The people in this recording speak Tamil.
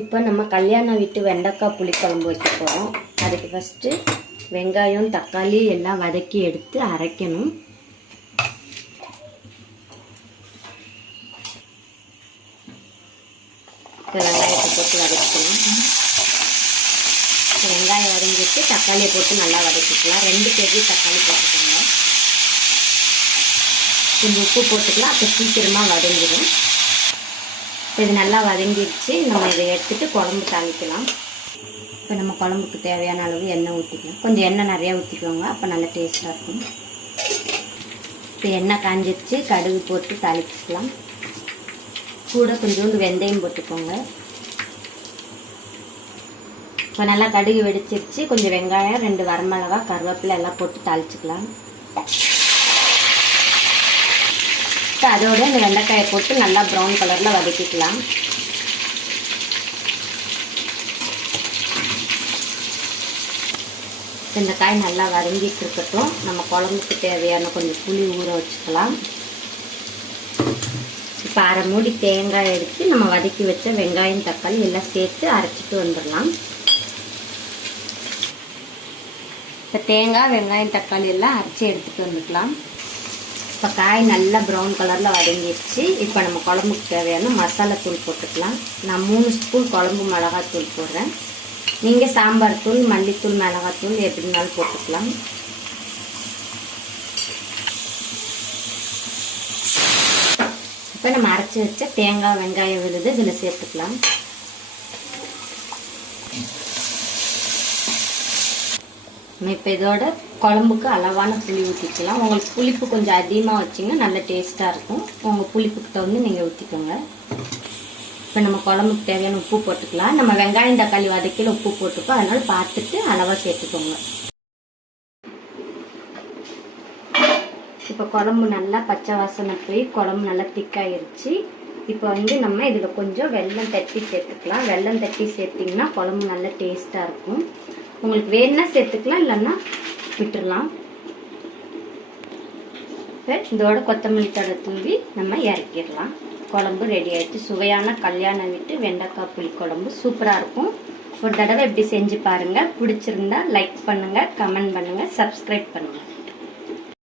இப்போ நம்ம கல்யாணம் வீட்டு வெண்டைக்காய் புளிக்குழம்பு வைக்க போகிறோம் அதுக்கு ஃபஸ்ட்டு வெங்காயம் தக்காளி எல்லாம் வதக்கி எடுத்து அரைக்கணும். இப்போ வெங்காயத்தை போட்டு வதக்கிக்கணும் வெங்காயம் வதங்கிட்டு தக்காளியை போட்டு நல்லா வதக்கிக்கலாம். ரெண்டு கேஜி தக்காளி போட்டுக்கோங்க. கொஞ்சம் உப்பு போட்டுக்கலாம். அப்போ சீக்கிரமாக வதங்கிடும். இது நல்லா வதங்கிடுச்சு. நம்ம இதை எடுத்துகிட்டு குழம்பு தாளிக்கலாம். இப்போ நம்ம குழம்புக்கு தேவையான அளவு எண்ணெய் ஊற்றிக்கலாம் கொஞ்சம் எண்ணெய் நிறையா ஊற்றிக்கோங்க அப்போ நல்லா டேஸ்ட்டாக இருக்கும். இப்போ எண்ணெய் காஞ்சிடுச்சு கடுகு போட்டு தாளிச்சிக்கலாம் கூட கொஞ்சோண்டு வெந்தயம் போட்டுக்கோங்க. இப்போ நல்லா கடுகு வெடிச்சிருச்சு. கொஞ்சம் வெங்காயம் ரெண்டு வரமிளகா கருவேப்பிலை எல்லாம் போட்டு தாளிச்சிக்கலாம். இப்போ அதோட இந்த வெண்டைக்காயை போட்டு நல்லா ப்ரௌன் கலரில் வதக்கிக்கலாம். இந்த காய் நல்லா வதங்கிட்டு இருக்கட்டும். நம்ம குழம்புக்கு தேவையான கொஞ்சம் புளி ஊற வச்சுக்கலாம். இப்போ அரை மூடி தேங்காய் எடுத்து நம்ம வதக்கி வச்ச வெங்காயம் தக்காளி எல்லாம் சேர்த்து அரைச்சிட்டு வந்துடலாம். இப்போ தேங்காய் வெங்காயம் தக்காளி எல்லாம் அரைச்சி எடுத்துகிட்டு வந்துக்கலாம் இப்போ காய் நல்லா ப்ரௌன் கலரில் வதங்கிடுச்சு. இப்போ நம்ம குழம்புக்கு தேவையான மசாலா தூள் போட்டுக்கலாம். நான் மூணு ஸ்பூன் குழம்பு மிளகாத்தூள் போடுறேன். நீங்கள் சாம்பார் தூள் மல்லித்தூள் மிளகாத்தூள் எப்படினாலும் போட்டுக்கலாம். இப்போ நம்ம அரைச்சி வச்ச தேங்காய் வெங்காயம் விழுது இதில் சேர்த்துக்கலாம். நம்ம இப்போ இதோட குழம்புக்கு அளவான புளி ஊற்றிக்கலாம் உங்களுக்கு புளிப்பு கொஞ்சம் அதிகமாக வச்சிங்கன்னா நல்ல டேஸ்ட்டாக இருக்கும். உங்கள் புளிப்புக்கு தகுந்து நீங்கள் ஊற்றிக்கோங்க இப்போ நம்ம குழம்புக்கு தேவையான உப்பு போட்டுக்கலாம். நம்ம வெங்காயம் தக்காளி வதக்கியில் உப்பு போட்டுக்கோ அதனால் பார்த்துட்டு அளவாக சேர்த்துக்கோங்க. இப்போ குழம்பு நல்லா பச்சை வாசனை போய் குழம்பு நல்லா திக்காயிருச்சு இப்போ வந்து நம்ம இதில் கொஞ்சம் வெல்லம் தட்டி சேர்த்துக்கலாம். வெல்லம் தட்டி சேர்த்திங்கன்னா குழம்பு நல்லா டேஸ்ட்டாக இருக்கும். உங்களுக்கு வேணும்னா சேர்த்துக்கலாம் இல்லைன்னா விட்டுடலாம் இப்போ இதோட கொத்தமல்லி தழை தூவி நம்ம இறக்கிடலாம். குழம்பு ரெடி ஆயிடுச்சு. சுவையான கல்யாணம் விட்டு வெண்டைக்காய் புளி குழம்பு சூப்பராக இருக்கும். ஒரு தடவை இப்படி செஞ்சு பாருங்கள் பிடிச்சிருந்தா லைக் பண்ணுங்கள் கமெண்ட் பண்ணுங்கள் சப்ஸ்கிரைப் பண்ணுங்கள்